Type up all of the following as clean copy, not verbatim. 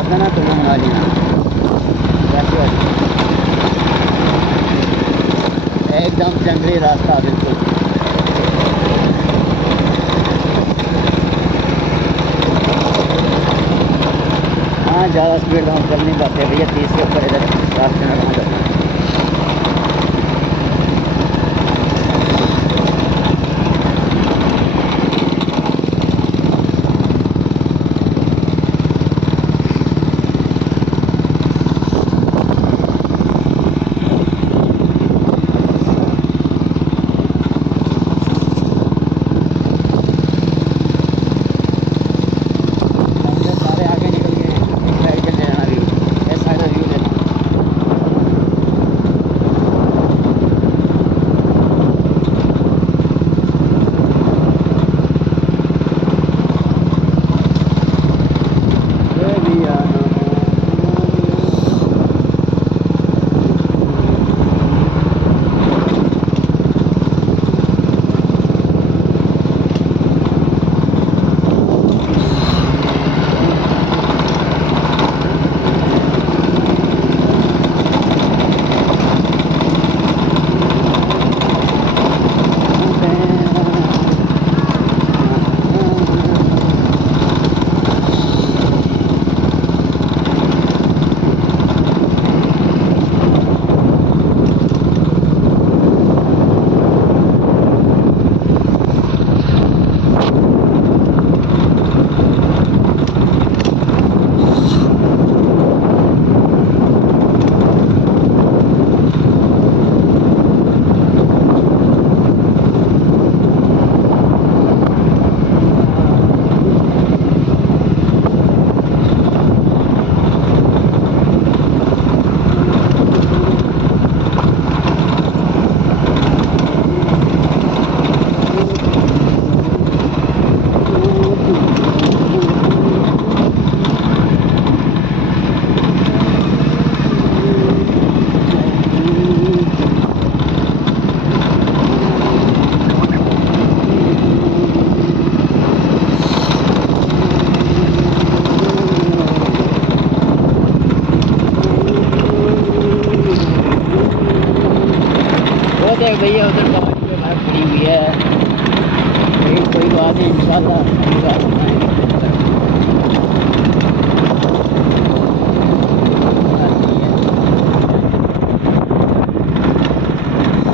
जाता ना कुल्लू मनाली ना वैसे एकदम जंगली रास्ता बिल्कुल। हाँ ज़्यादा स्पीड में हम चल नहीं पाते भैया, 30 से ऊपर इधर रास्ते में कहाँ चलना। सारे आगे निकल गए, इस साइड चल जाना व्यू, इस साइड व्यू लेना। ये भी आना वो देख भैया उधर पहुँच के बाइक खड़ी हुई है। लेकिन कोई बात नहीं, इंशाल्लाह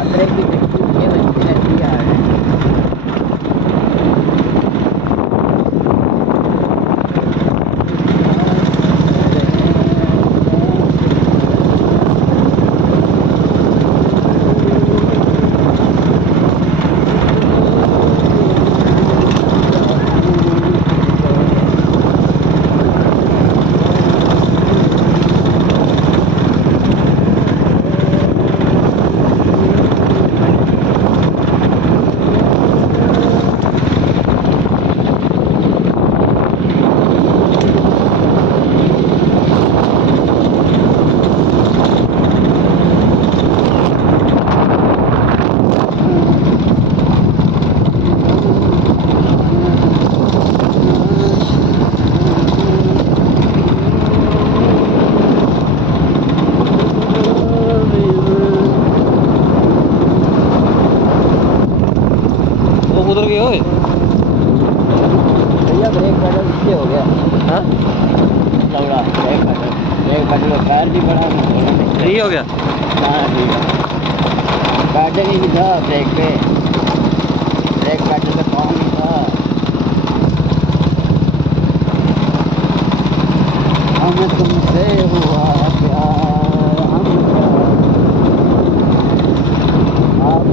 अंदर की ये बच्ची रहती है। उधर गए हो भैया ब्रेक पैडल इससे हो गया। हाँ लौड़ा ब्रेक पैडल का पैर भी बड़ा सही हो गया। हाँ ठीक है, पैडल ही नहीं था ब्रेक पे, ब्रेक पैडल पे पाँव नहीं था। हमें तुमसे हुआ प्यार, आप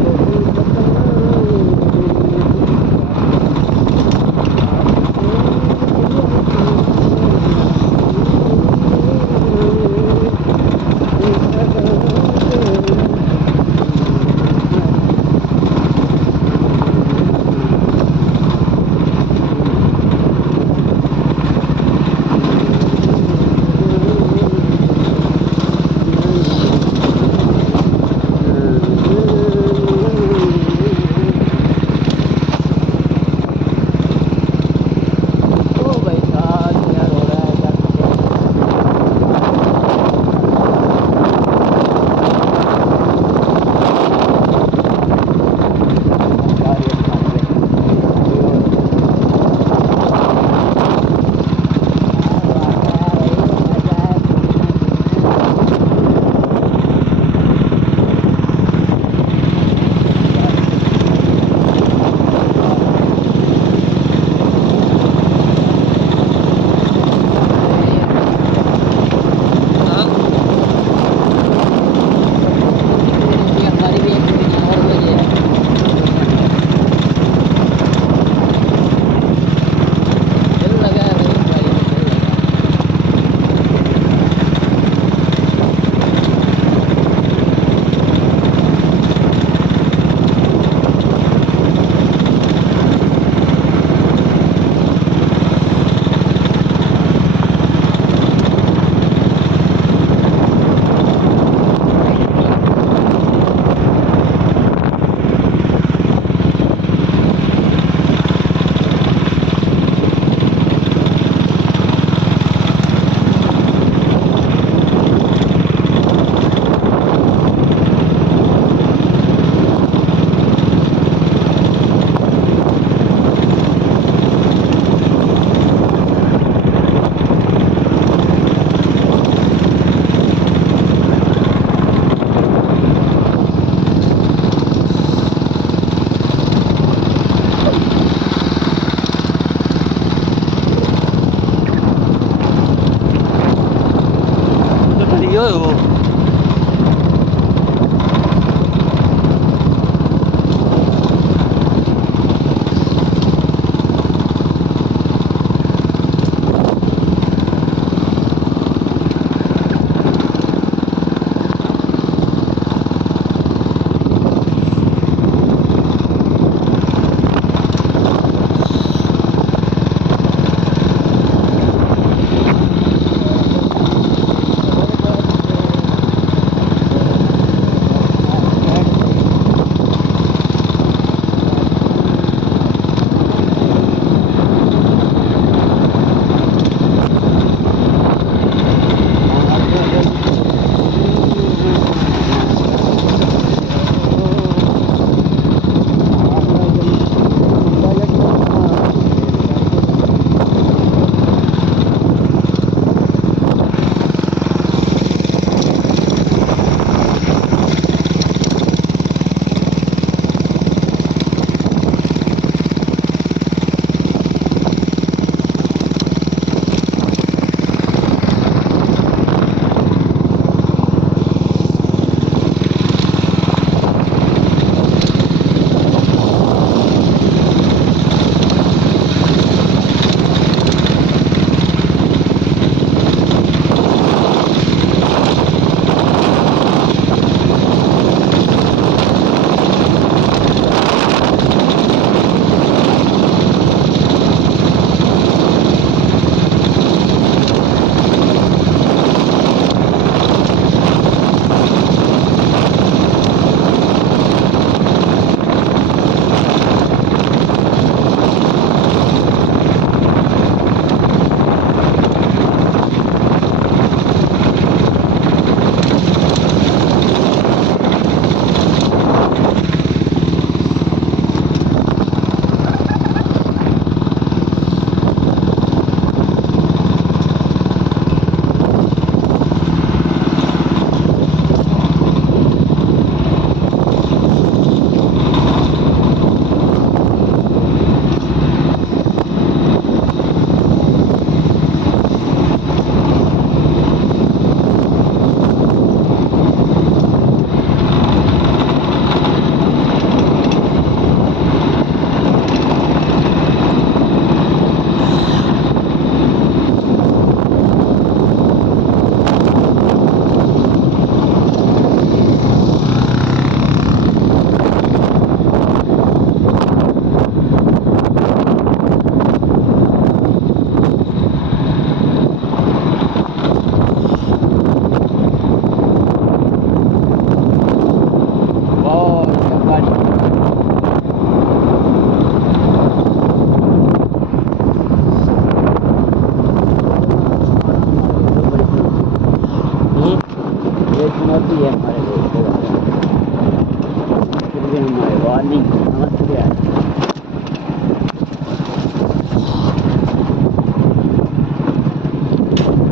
खाली समझ गया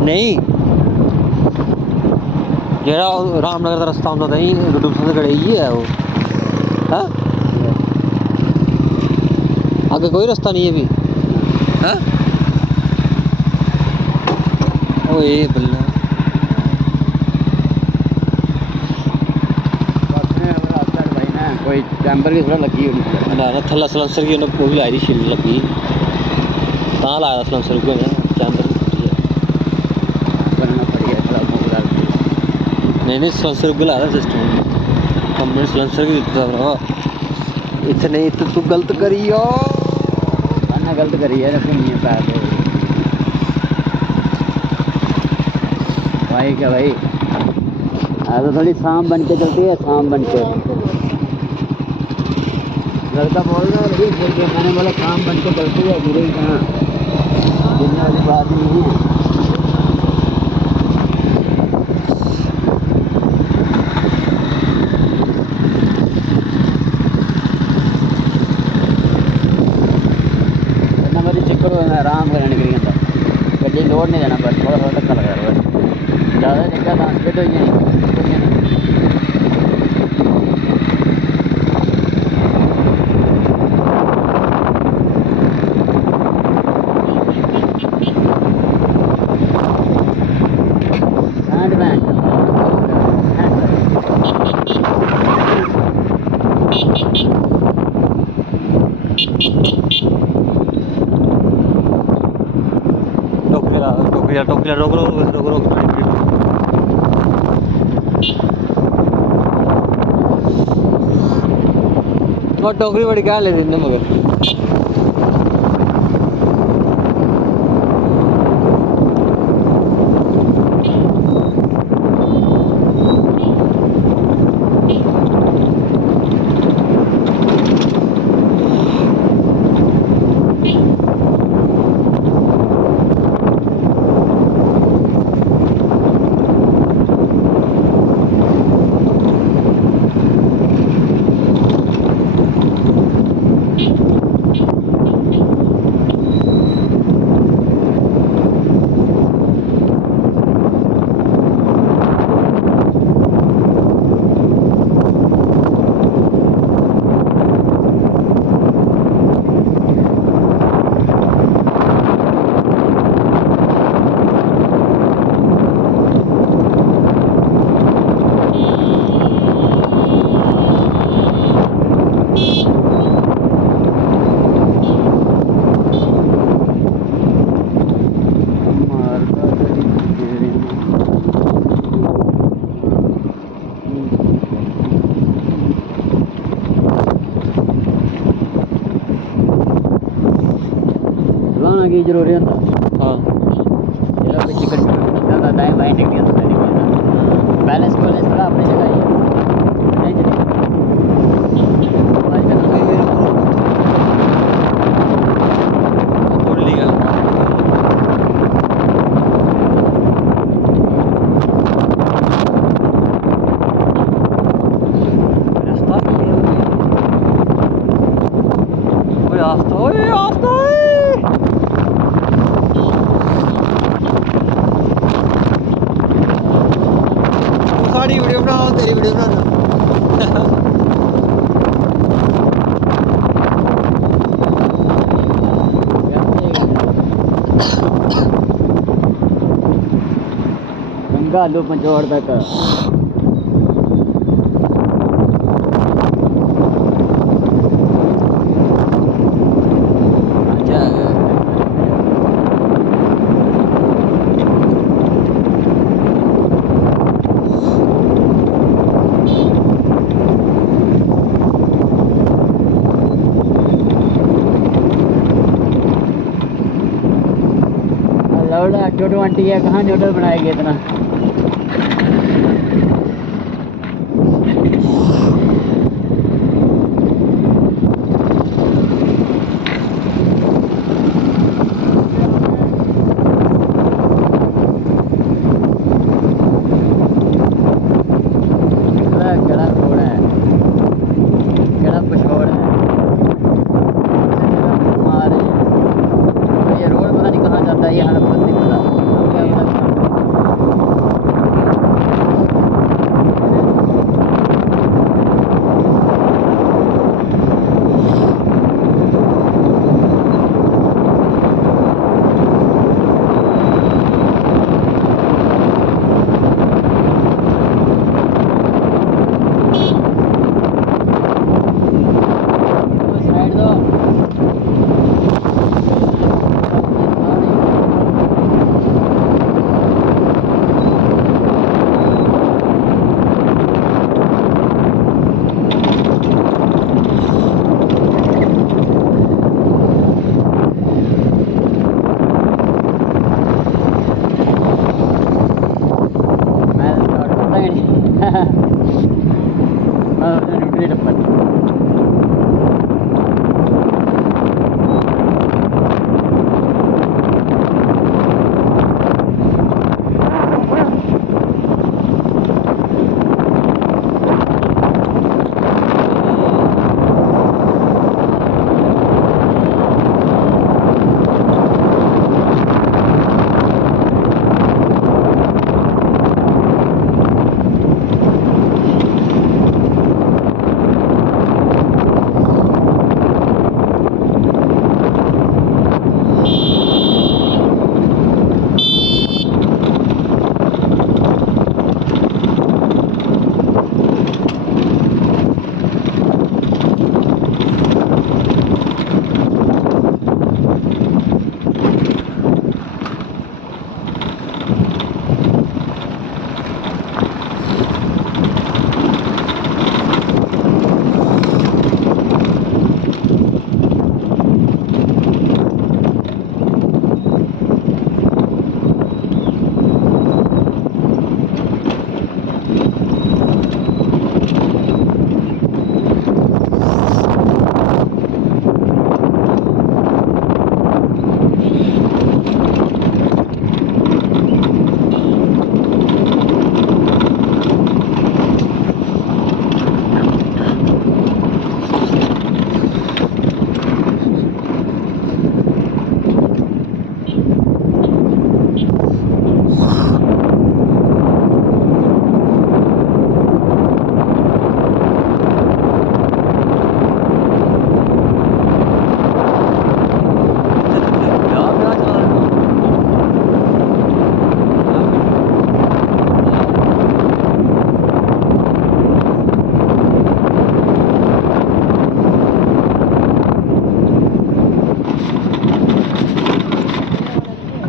नहीं जेड़ा रामनगर का रास्ता आंदा ही गुड्डू से गड़े ही है वो हाँ आगे कोई रास्ता नहीं है अभी हाँ ओए बल्ला भाई ना कोई चैम्बर की थोड़ा लगी होनी ना ना थल्ला सलेंसर की उन्हें पूरी लाई दी शील्ड लगी तां लाया सलेंसर को चैम्बर करना पड़ेगा थोड़ा मोबाइल नहीं सलेंसर को लाया सिस्टम हमने सलेंसर की दिता भरा इतने नहीं तो तू गलत करियो अन्ना गलत करी है सुनिए पैर भाई क्या भाई तो थोड़ी शाम बन के चलती है शाम बन के लड़का बोल रहा है मैंने बोला शाम बन के चलती है गिरे ही कहाँ गिरने वाली बात नहीं है आराम करना निकली जाता गड्डी लोड नहीं देना बस थोड़ा थोड़ा धक्का लगा बस ज़्यादा जगह ट्रांसपोर्ट हुई टोकरिया रोक और टोकरी बड़ी क्या ले देने मगर की जरूरी होता हाँ चलो कोई टिकट निकलता टाइम भाई निकल जाता है बैलेंस बैलेंस थोड़ा अपनी जगह ही नहीं चलिए थोड़ी लीगल रास्ता साड़ी वीडियो बनाओ तेरी वीडियो बनाना गंगा आलू पंचोड़ तक छोटू आंटी है कहाँ न्यूडल बनाएगी इतना केड़ा रोड है केड़ा पिछोड़ मैं ड्यूटी टप्पा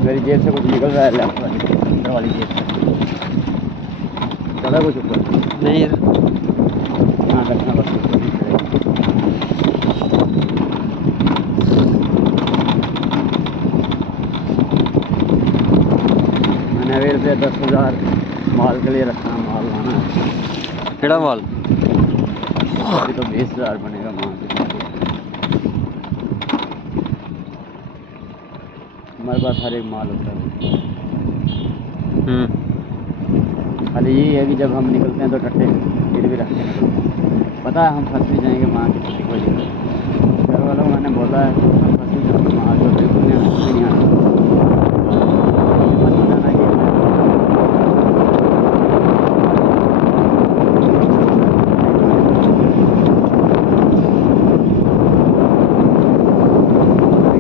मेरी जेब से कुछ निकल रहा है लेफ्ट वाली अंदर वाली जेब से ज़्यादा कुछ ऊपर नहीं यार हाँ रखना बस मैंने अवेल पे 10,000 माल के लिए रखना माल लाना है केड़ा माल अभी तो 20,000 बनेगा माल हमारे पास हर एक माल होता है खाली यही है कि जब हम निकलते हैं तो टट्टे फिर भी रखते हैं पता है हम फंस भी जाएंगे माँ की छुट्टी को लेकर घर वालों मैंने बोला है हम फंस भी जाएंगे माँ जो बिल्कुल नहीं आना फंस जाना कि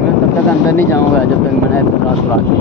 मैं तब तक अंदर नहीं जाऊँगा जब तक मैंने रात रास्ता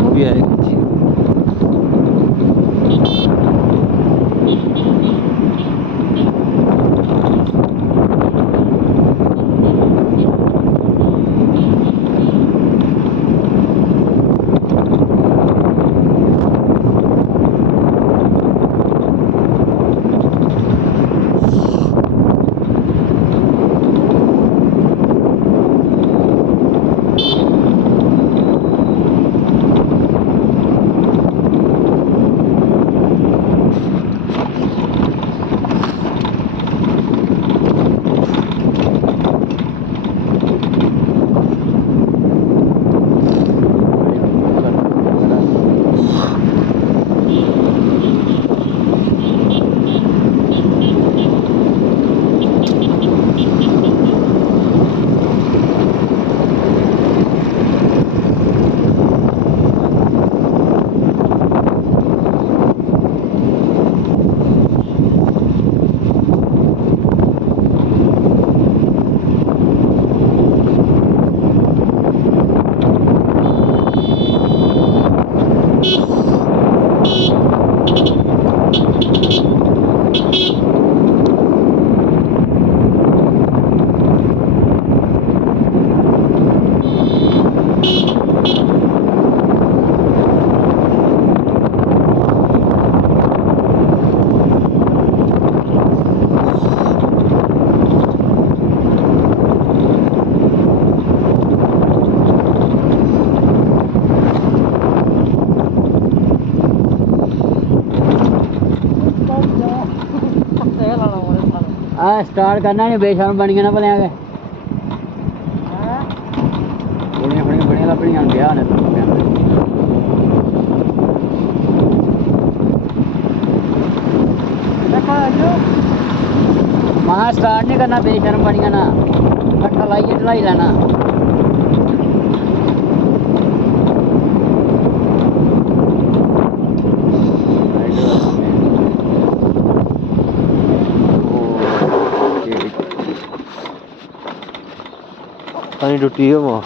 वो भी आएगा स्टार्ट करना नहीं बेशर्म बन गया ना भले आगे गोलियां फड़ियां बड़ियां लभनियां ब्याह ने महा स्टार्ट नहीं करना बेशर्म बनिया ना कट्ठा लाइए ढलाई लेना पानी टूटी है वहाँ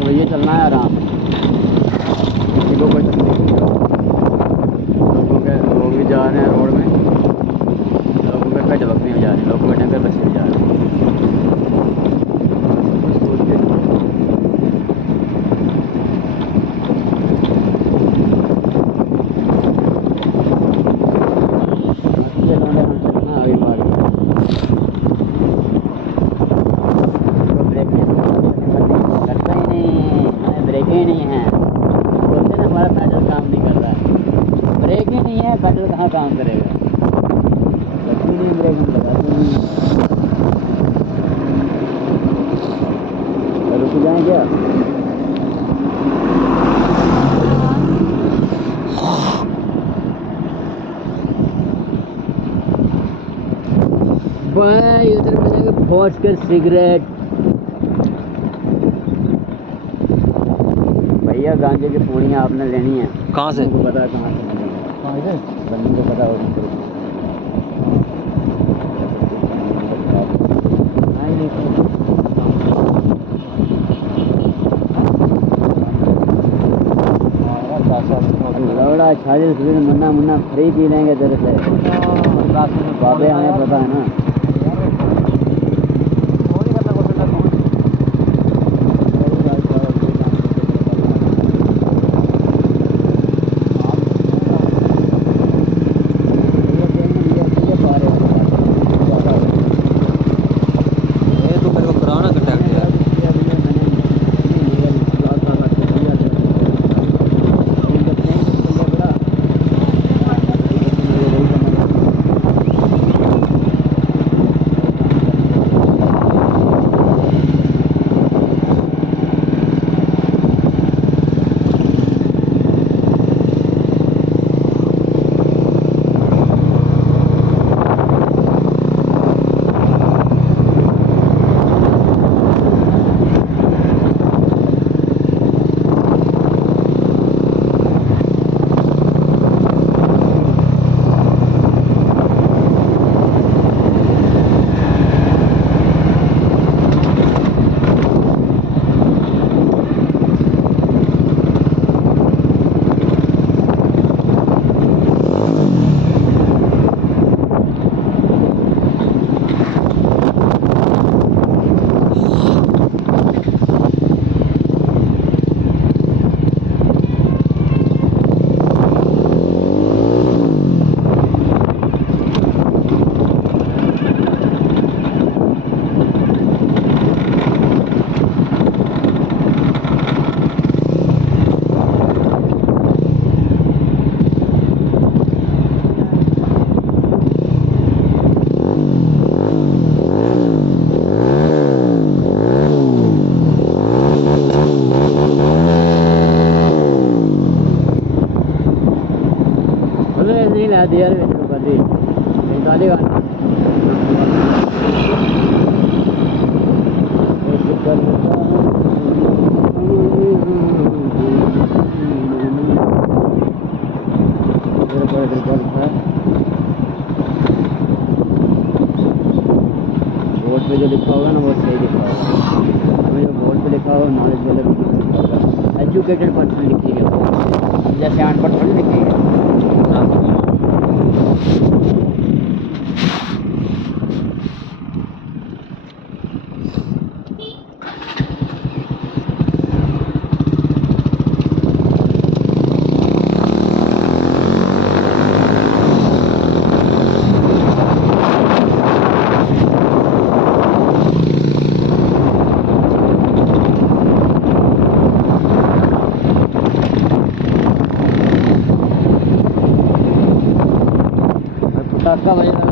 तो ये चलना है आराम किसी को कोई तकलीफ नहीं हो लोगों के लोग भी जा रहे हैं रोड में लोगों के कई बकरी भी जा रही है लोगों के डंगर बच्चे भी जा रहे हैं पेट्रोल कहाँ काम करेगा नहीं ब्रेक रुक जाए क्या भाई उधर मिलेंगे फौज कर सिगरेट भैया गांजे की पूड़ियाँ आपने लेनी है कहाँ से पता है कहाँ से बंदी को पता होगा लौड़ा छाजे मुन्ना मुन्ना फ्री पी लेंगे तेरे से बाबे हमें पता है ना नहीं ला दिया रे कर दी निकाले गाना बोर्ड पे जो लिखा होगा ना वो सही लिखा होगा हमें जो बोर्ड पे लिखा होगा नॉलेज वाले एजुकेटेड पर्सन लिखिएगा जैसे अनपढ़ थोड़ी लिखिएगा का बजे तक